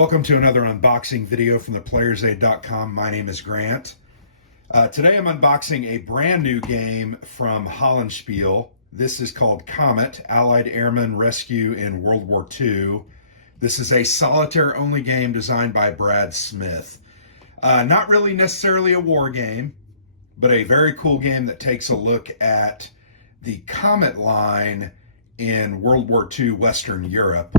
Welcome to another unboxing video from theplayersaid.com. My name is Grant. Today I'm unboxing a brand new game from Hollandspiele. This is called Comet, Allied Airmen Rescue in World War II. This is a solitaire-only game designed by Brad Smith. Not really necessarily a war game, but a very cool game that takes a look at the Comet line in World War II Western Europe.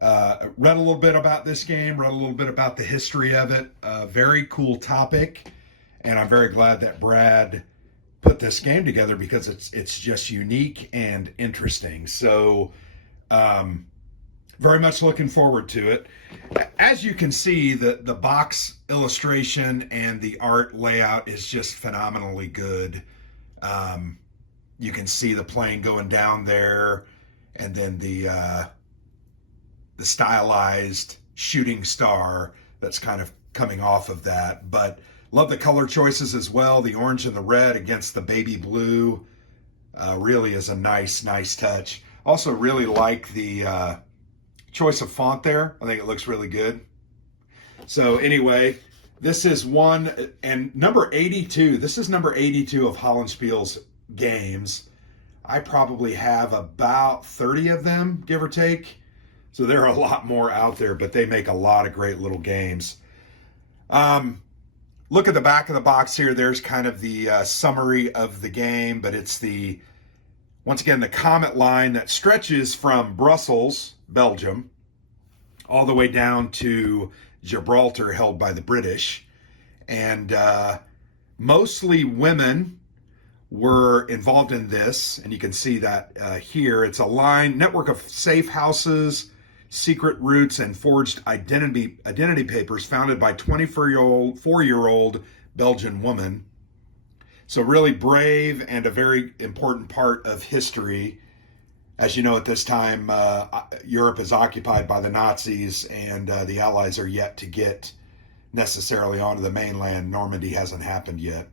Read a little bit about this game, read a little bit about the history of it. Very cool topic, and I'm very glad that Brad put this game together because it's just unique and interesting. So, very much looking forward to it. As you can see, the box illustration and the art layout is just phenomenally good. You can see the plane going down there, and then the stylized shooting star that's kind of coming off of that. But love the color choices as well. The orange and the red against the baby blue really is a nice touch. Also really like the choice of font there. I think it looks really good. So anyway, this is one, and number 82. This is number 82 of Hollandspiele's games. I probably have about 30 of them, give or take. So there are a lot more out there, but they make a lot of great little games. Look at the back of the box here. There's kind of the summary of the game, but it's once again, the Comet line that stretches from Brussels, Belgium, all the way down to Gibraltar, held by the British. And mostly women were involved in this, and you can see that here. It's a network of safe houses, secret routes, and forged identity papers founded by 24-year-old Belgian woman. So really brave and a very important part of history. As you know, at this time, Europe is occupied by the Nazis, and the Allies are yet to get necessarily onto the mainland. Normandy hasn't happened yet.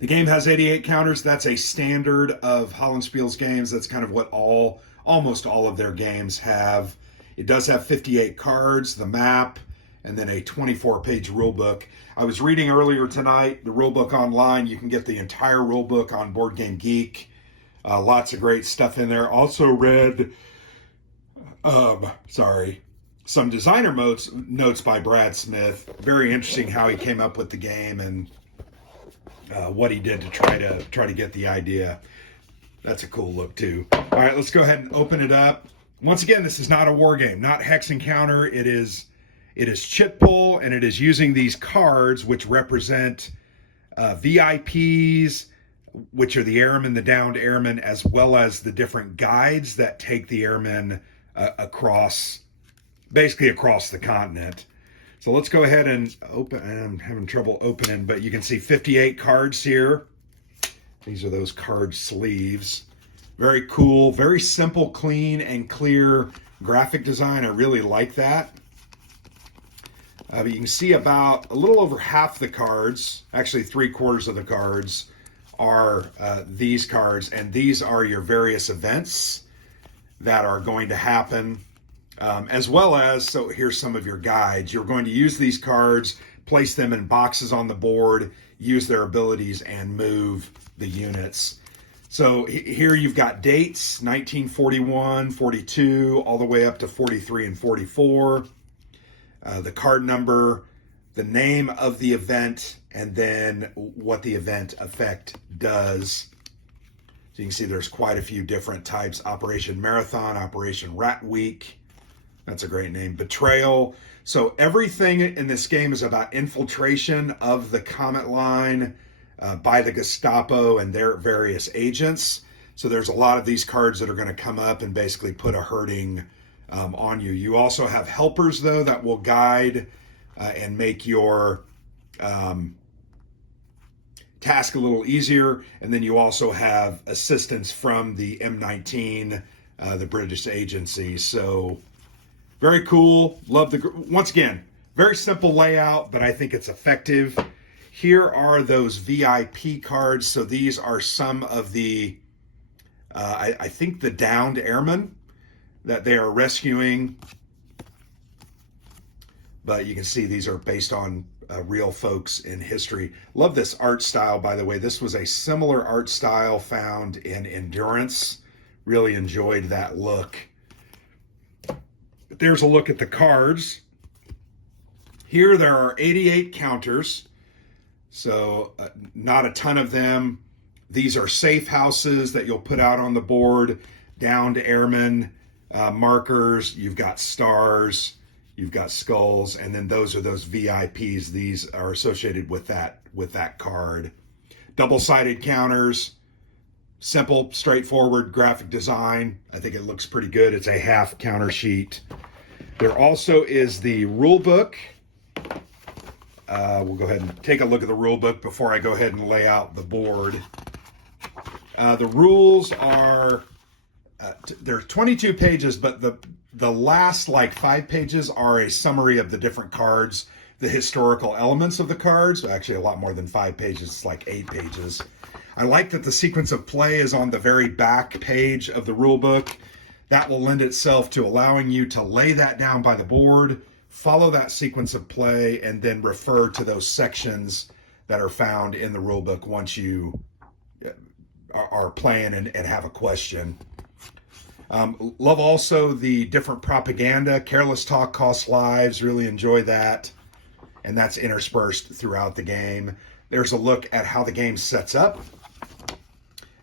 The game has 88 counters. That's a standard of Hollandspiele's games. That's kind of what almost all of their games have. It does have 58 cards, the map, and then a 24-page rulebook. I was reading earlier tonight the rulebook online. You can get the entire rulebook on Board Game Geek. Lots of great stuff in there. Also read, some designer notes by Brad Smith. Very interesting how he came up with the game and what he did to try to get the idea. That's a cool look too. All right, let's go ahead and open it up. Once again, this is not a war game, not hex and counter. It is chit pull, and it is using these cards which represent VIPs, which are the airmen, the downed airmen, as well as the different guides that take the airmen across the continent. So let's go ahead and open. I'm having trouble opening, but you can see 58 cards here. These are those card sleeves. Very cool, very simple, clean, and clear graphic design. I really like that. But you can see about a little over half the cards, actually 3/4 of the cards, are these cards, and these are your various events that are going to happen, as well as, so here's some of your guides. You're going to use these cards, place them in boxes on the board, use their abilities, and move the units. So here you've got dates, 1941, 42, all the way up to 43 and 44. The card number, the name of the event, and then what the event effect does. So you can see there's quite a few different types. Operation Marathon, Operation Rat Week. That's a great name. Betrayal. So everything in this game is about infiltration of the Comet line by the Gestapo and their various agents. So there's a lot of these cards that are going to come up and basically put a hurting on you. You also have helpers, though, that will guide and make your task a little easier. And then you also have assistance from the M19, the British agency. So very cool. Love once again, very simple layout, but I think it's effective. Here are those VIP cards. So these are some of the, I think the downed airmen that they are rescuing. but you can see these are based on real folks in history. Love this art style, by the way. This was a similar art style found in Endurance. Really enjoyed that look. But there's a look at the cards. Here there are 88 counters, so not a ton of them. These are safe houses that you'll put out on the board, downed airmen, markers. You've got stars, you've got skulls, and then those are those VIPs. These are associated with that card. Double-sided counters, simple, straightforward graphic design. I think it looks pretty good. It's a half counter sheet. There also is the rule book. We'll go ahead and take a look at the rule book before I go ahead and lay out the board. The rules are, there's 22 pages, but the last like 5 pages are a summary of the different cards, the historical elements of the cards. Actually, a lot more than 5 pages. It's like 8 pages. I like that the sequence of play is on the very back page of the rule book. That will lend itself to allowing you to lay that down by the board, follow that sequence of play, and then refer to those sections that are found in the rule book once you are playing and have a question. Love also the different propaganda. Careless talk costs lives. Really enjoy that. And that's interspersed throughout the game. There's a look at how the game sets up.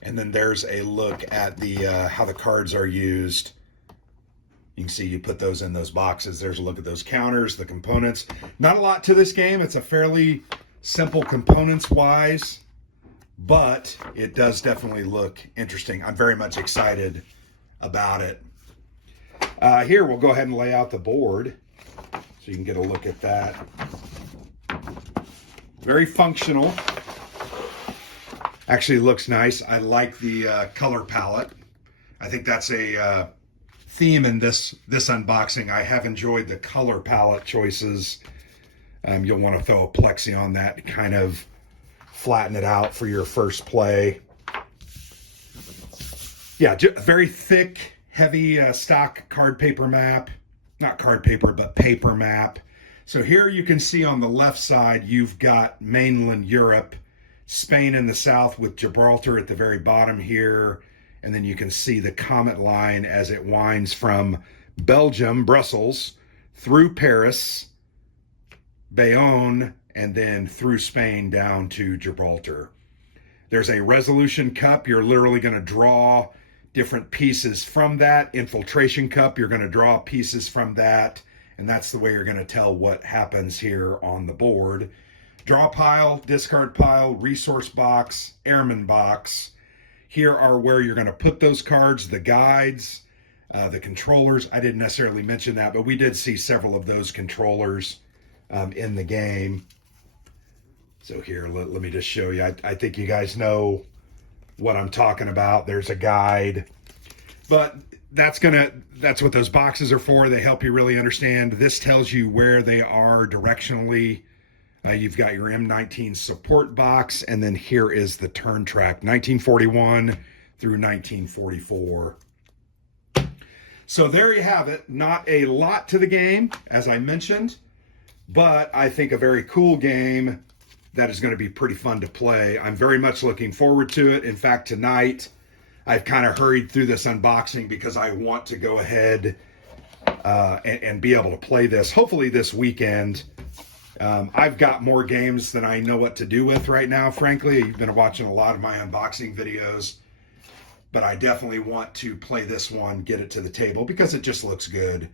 And then there's a look at the how the cards are used. You can see you put those in those boxes. There's a look at those counters, the components. Not a lot to this game. It's a fairly simple components-wise, but it does definitely look interesting. I'm very much excited about it. Here, we'll go ahead and lay out the board so you can get a look at that. Very functional. Actually looks nice. I like the color palette. I think that's a theme in this unboxing. I have enjoyed the color palette choices. You'll want to throw a plexi on that to kind of flatten it out for your first play. Yeah, very thick, heavy stock card paper map. Not card paper, but paper map. So here you can see on the left side, you've got mainland Europe, Spain in the south with Gibraltar at the very bottom here. And then you can see the Comet line as it winds from Belgium, Brussels, through Paris, Bayonne, and then through Spain down to Gibraltar. There's a resolution cup. You're literally going to draw different pieces from that. Infiltration cup, you're going to draw pieces from that. And that's the way you're going to tell what happens here on the board. Draw pile, discard pile, resource box, airman box. Here are where you're going to put those cards, the guides, the controllers. I didn't necessarily mention that, but we did see several of those controllers in the game. So here, let me just show you. I think you guys know what I'm talking about. There's a guide, but that's what those boxes are for. They help you really understand. This tells you where they are directionally. You've got your M19 support box, and then here is the turn track, 1941 through 1944. So there you have it. Not a lot to the game, as I mentioned, but I think a very cool game that is going to be pretty fun to play. I'm very much looking forward to it. In fact, tonight, I've kind of hurried through this unboxing because I want to go ahead and be able to play this, hopefully this weekend. I've got more games than I know what to do with right now, frankly. You've been watching a lot of my unboxing videos, but I definitely want to play this one, get it to the table, because it just looks good.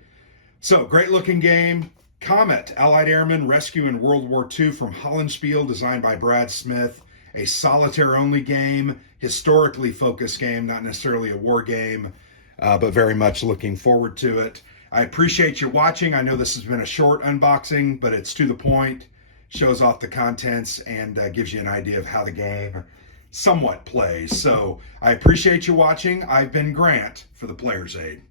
So, great looking game. Comet, Allied Airmen Rescue in World War II from Hollandspiele, designed by Brad Smith. A solitaire-only game, historically focused game, not necessarily a war game, but very much looking forward to it. I appreciate you watching. I know this has been a short unboxing, but it's to the point, shows off the contents, and gives you an idea of how the game somewhat plays. So I appreciate you watching. I've been Grant for the Player's Aid.